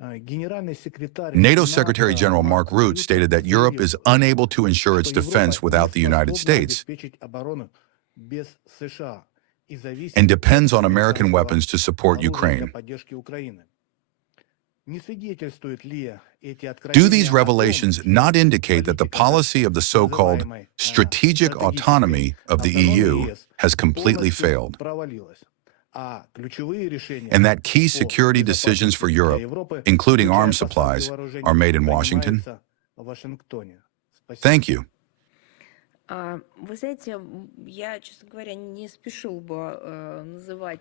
NATO Secretary General Mark Rutte stated that Europe is unable to ensure its defense without the United States and depends on American weapons to support Ukraine. Do these revelations not indicate that the policy of the so-called strategic autonomy of the EU has completely failed, and that key security decisions for Europe, including arms supplies, are made in Washington? Thank you.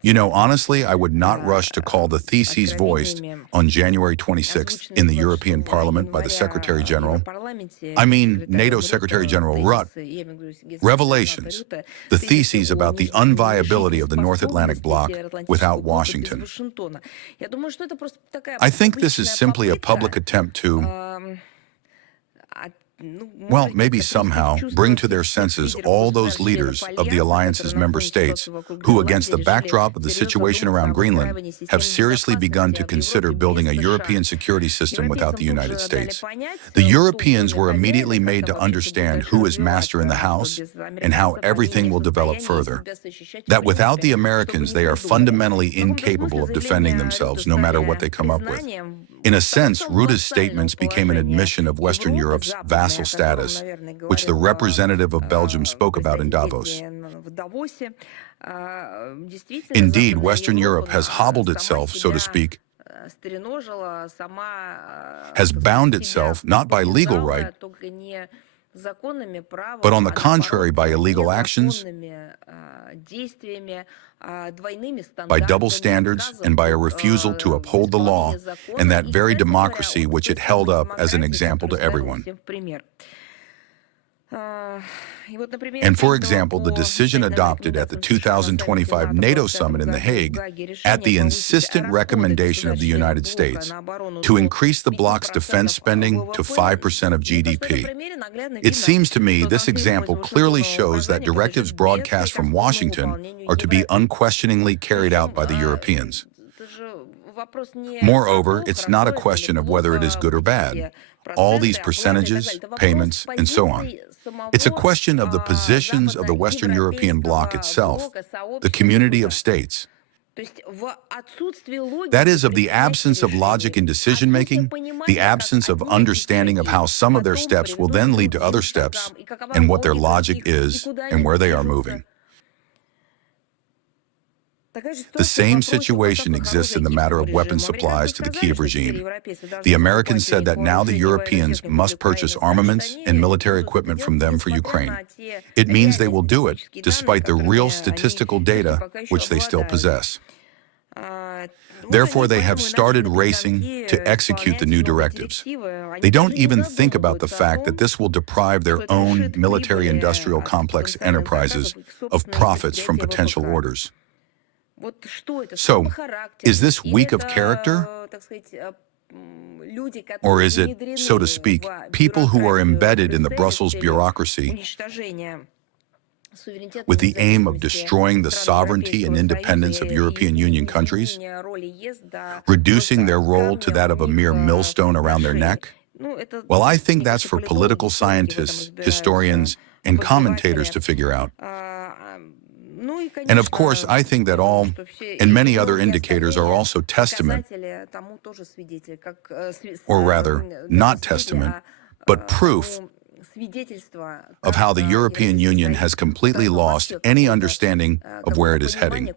You know, honestly, I would not rush to call the theses voiced on January 26th in the European Parliament by the Secretary General, I mean NATO Secretary General Rutte, revelations, the theses about the unviability of the North Atlantic Bloc without Washington. I think this is simply a public attempt to, well, maybe somehow bring to their senses all those leaders of the alliance's member states who, against the backdrop of the situation around Greenland, have seriously begun to consider building a European security system without the United States. The Europeans were immediately made to understand who is master in the house and how everything will develop further. That without the Americans, they are fundamentally incapable of defending themselves, no matter what they come up with. In a sense, Rutte's statements became an admission of Western Europe's vassal status, which the representative of Belgium spoke about in Davos. Indeed, Western Europe has hobbled itself, so to speak, has bound itself not by legal right, but on the contrary by illegal actions, by double standards, and by a refusal to uphold the law and that very democracy which it held up as an example to everyone. And for example, the decision adopted at the 2025 NATO summit in The Hague, at the insistent recommendation of the United States, to increase the bloc's defense spending to 5% of GDP. It seems to me this example clearly shows that directives broadcast from Washington are to be unquestioningly carried out by the Europeans. Moreover, it's not a question of whether it is good or bad, all these percentages, payments, and so on. It's a question of the positions of the Western European bloc itself, the community of states. That is, of the absence of logic in decision-making, the absence of understanding of how some of their steps will then lead to other steps, and what their logic is, and where they are moving. The same situation exists in the matter of weapons supplies to the Kiev regime. The Americans said that now the Europeans must purchase armaments and military equipment from them for Ukraine. It means they will do it, despite the real statistical data which they still possess. Therefore, they have started racing to execute the new directives. They don't even think about the fact that this will deprive their own military-industrial complex enterprises of profits from potential orders. So, is this weak of character? Or is it, so to speak, people who are embedded in the Brussels bureaucracy with the aim of destroying the sovereignty and independence of European Union countries, reducing their role to that of a mere millstone around their neck? Well, I think that's for political scientists, historians, and commentators to figure out. And of course, I think that all, and many other indicators are also testament, or rather, not testament, but proof of how the European Union has completely lost any understanding of where it is heading.